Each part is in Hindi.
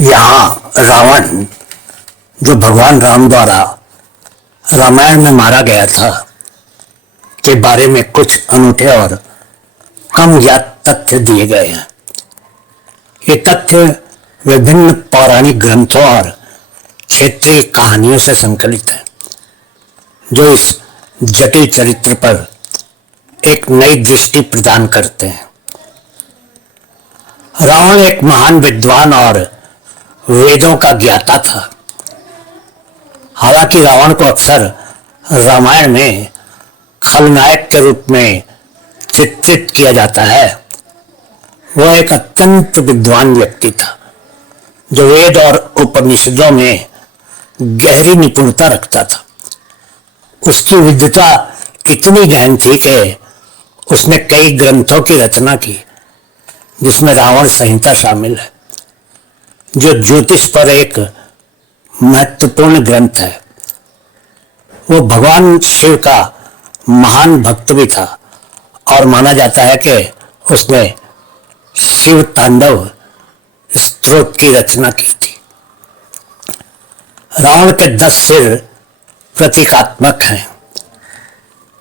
यहाँ रावण जो भगवान राम द्वारा रामायण में मारा गया था के बारे में कुछ अनूठे और कम ज्ञात तथ्य दिए गए हैं। ये तथ्य विभिन्न पौराणिक ग्रंथों और क्षेत्रीय कहानियों से संकलित है, जो इस जटिल चरित्र पर एक नई दृष्टि प्रदान करते हैं। रावण एक महान विद्वान और वेदों का ज्ञाता था। हालांकि रावण को अक्सर रामायण में खलनायक के रूप में चित्रित किया जाता है, वह एक अत्यंत विद्वान व्यक्ति था जो वेद और उपनिषदों में गहरी निपुणता रखता था। उसकी विद्वता इतनी गहन थी कि उसने कई ग्रंथों की रचना की, जिसमें रावण संहिता शामिल है, जो ज्योतिष पर एक महत्वपूर्ण ग्रंथ है। वो भगवान शिव का महान भक्त भी था और माना जाता है कि उसने शिव तांडव स्तोत्र की रचना की थी। रावण के 10 सिर प्रतीकात्मक हैं।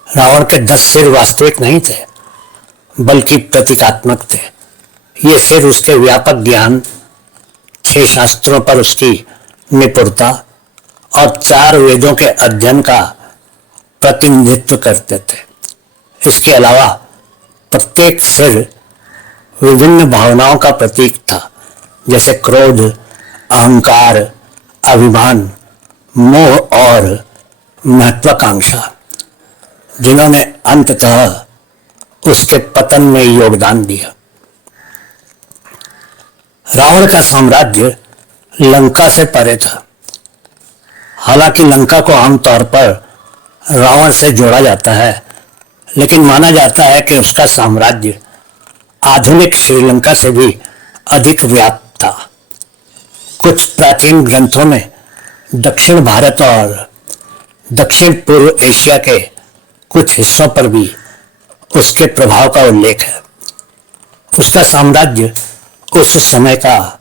रावण के 10 सिर वास्तविक नहीं थे, बल्कि प्रतीकात्मक थे। ये सिर उसके व्यापक ज्ञान, 6 शास्त्रों पर उसकी निपुणता और 4 वेदों के अध्ययन का प्रतिनिधित्व करते थे। इसके अलावा प्रत्येक सिर विभिन्न भावनाओं का प्रतीक था, जैसे क्रोध, अहंकार, अभिमान, मोह और महत्वाकांक्षा, जिन्होंने अंततः उसके पतन में योगदान दिया। रावण का साम्राज्य लंका से परे था। हालांकि लंका को आमतौर पर रावण से जोड़ा जाता है, लेकिन माना जाता है कि उसका साम्राज्य आधुनिक श्रीलंका से भी अधिक व्याप्त था। कुछ प्राचीन ग्रंथों में दक्षिण भारत और दक्षिण पूर्व एशिया के कुछ हिस्सों पर भी उसके प्रभाव का उल्लेख है। उसका साम्राज्य उस समय का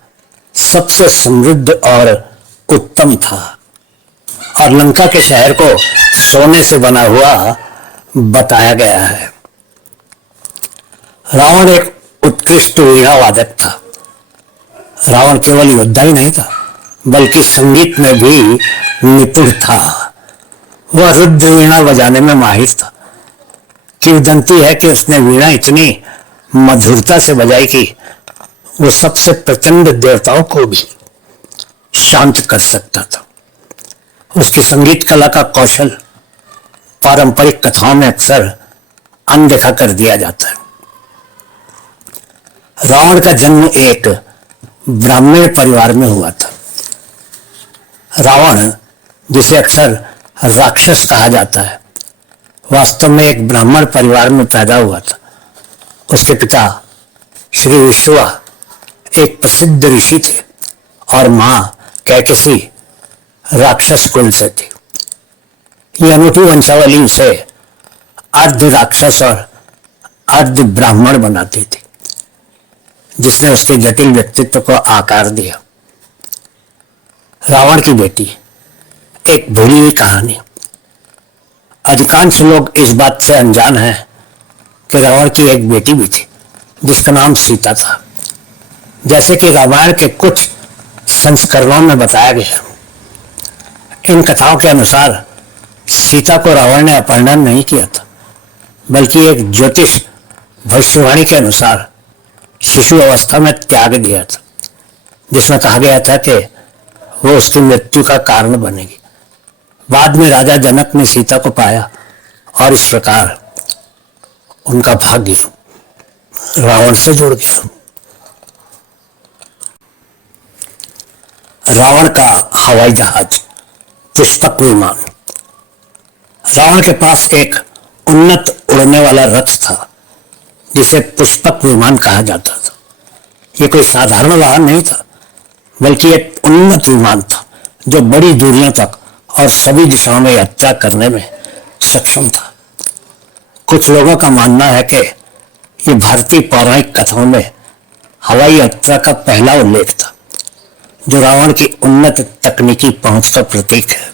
सबसे समृद्ध और उत्तम था और लंका के शहर को सोने से बना हुआ बताया गया है। रावण एक उत्कृष्ट वीणा वादक था। रावण केवल योद्धा ही नहीं था, बल्कि संगीत में भी निपुण था। वह रुद्र वीणा बजाने में माहिर था। किंवदंती है कि उसने वीणा इतनी मधुरता से बजाई कि वो सबसे प्रचंड देवताओं को भी शांत कर सकता था। उसकी संगीत कला का कौशल पारंपरिक कथाओं में अक्सर अनदेखा कर दिया जाता है। रावण का जन्म एक ब्राह्मण परिवार में हुआ था। रावण, जिसे अक्सर राक्षस कहा जाता है, वास्तव में एक ब्राह्मण परिवार में पैदा हुआ था। उसके पिता श्री विश्वा एक प्रसिद्ध ऋषि थे और मां कैकसी राक्षस कुल से थी। यह अनूठी वंशावली उसे अर्ध राक्षस और अर्ध ब्राह्मण बनाती थी, जिसने उसके जटिल व्यक्तित्व को आकार दिया। रावण की बेटी एक भूली हुई कहानी। अधिकांश लोग इस बात से अनजान हैं कि रावण की एक बेटी भी थी, जिसका नाम सीता था। जैसे कि रामायण के कुछ संस्करणों में बताया गया, इन कथाओं के अनुसार सीता को रावण ने अपहरण नहीं किया था, बल्कि एक ज्योतिष भविष्यवाणी के अनुसार शिशु अवस्था में त्याग दिया था, जिसमें कहा गया था कि वो उसकी मृत्यु का कारण बनेगी। बाद में राजा जनक ने सीता को पाया और इस प्रकार उनका भाग्य रावण से जुड़ गया। रावण का हवाई जहाज, पुष्पक विमान। रावण के पास एक उन्नत उड़ने वाला रथ था, जिसे पुष्पक विमान कहा जाता था। यह कोई साधारण वाहन नहीं था, बल्कि एक उन्नत विमान था जो बड़ी दूरियों तक और सभी दिशाओं में यात्रा करने में सक्षम था। कुछ लोगों का मानना है कि यह भारतीय पौराणिक कथाओं में हवाई यात्रा का पहला उल्लेख था, जो रावण की उन्नत तकनीकी पहुंच का प्रतीक है।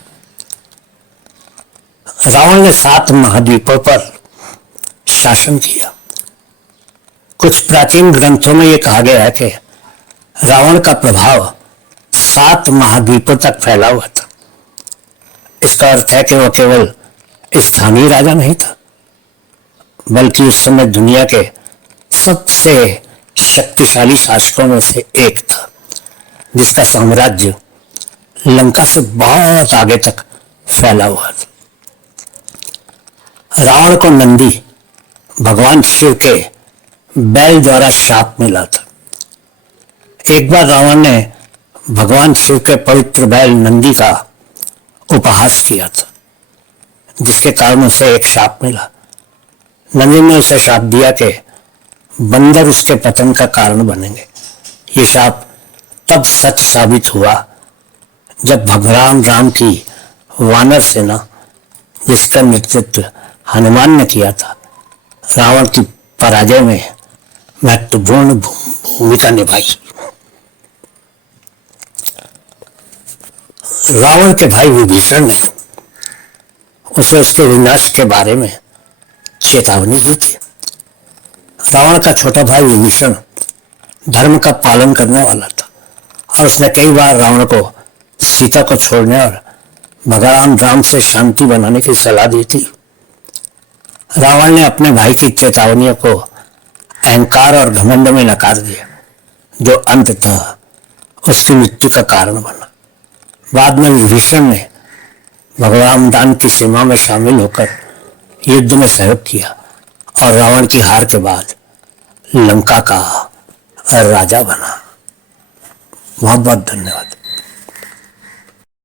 रावण ने 7 महाद्वीपों पर शासन किया। कुछ प्राचीन ग्रंथों में यह कहा गया है कि रावण का प्रभाव 7 महाद्वीपों तक फैला हुआ था। इसका अर्थ है कि वह केवल स्थानीय राजा नहीं था, बल्कि उस समय दुनिया के सबसे शक्तिशाली शासकों में से एक था, जिसका साम्राज्य लंका से बहुत आगे तक फैला हुआ था। रावण को नंदी भगवान शिव के बैल द्वारा शाप मिला था। एक बार रावण ने भगवान शिव के पवित्र बैल नंदी का उपहास किया था, जिसके कारण उसे एक शाप मिला। नंदी ने उसे शाप दिया कि बंदर उसके पतन का कारण बनेंगे। ये शाप तब सच साबित हुआ जब भगवान राम की वानर सेना, जिसका नेतृत्व हनुमान ने किया था, रावण की पराजय में महत्वपूर्ण भूमिका निभाई। रावण के भाई विभीषण ने उसे उसके विनाश के बारे में चेतावनी दी थी। रावण का छोटा भाई विभीषण धर्म का पालन करने वाला था और उसने कई बार रावण को सीता को छोड़ने और भगवान राम से शांति बनाने की सलाह दी थी। रावण ने अपने भाई की चेतावनियों को अहंकार और घमंड में नकार दिया, जो अंततः उसकी मृत्यु का कारण बना। बाद में विभीषण ने भगवान राम की सीमा में शामिल होकर युद्ध में सहयोग किया और रावण की हार के बाद लंका का राजा बना। बहुत बहुत धन्यवाद।